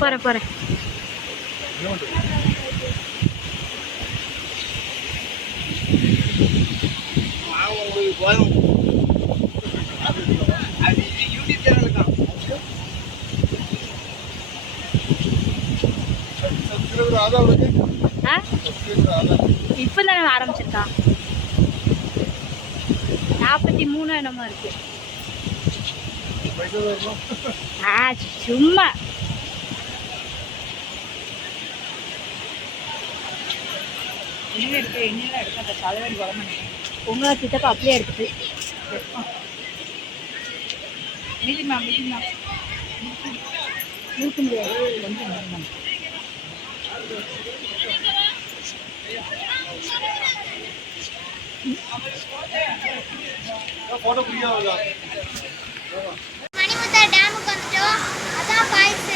போறேன் போறேன். இப்பதானே ஆரம்பிச்சிருக்கா. 43 என்னமோ இருக்கு. சும்மா உங்களை சித்தப்பா அப்படியே எடுத்துட்டு நிறுத்த முடியாது. மணிமுத்தா டேமுக்கு வந்துட்டோம். அதான் ஃபால்ஸ்.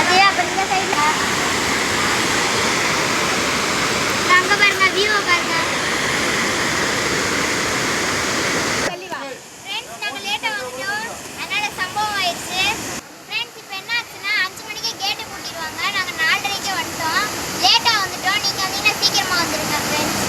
அதே அப்ப இந்த சைடுல அங்க பாருங்க, வியூ பாருங்க. ஃப்ரெண்ட்ஸ், நாங்க லேட்டா வந்துட்டோம். அதனால சம்பவம் ஆயிடுச்சு. ஃப்ரெண்ட்ஸ், இப்போ என்ன ஆச்சுன்னா 5 மணிக்கு கேட்டு பூட்டிடுவாங்க. நாங்க 4:30க்கே வந்துட்டோம். லேட்டா வந்துட்டோம். நீங்க வந்தீங்கன்னா சீக்கிரமா வந்துருங்க ஃப்ரெண்ட்ஸ்.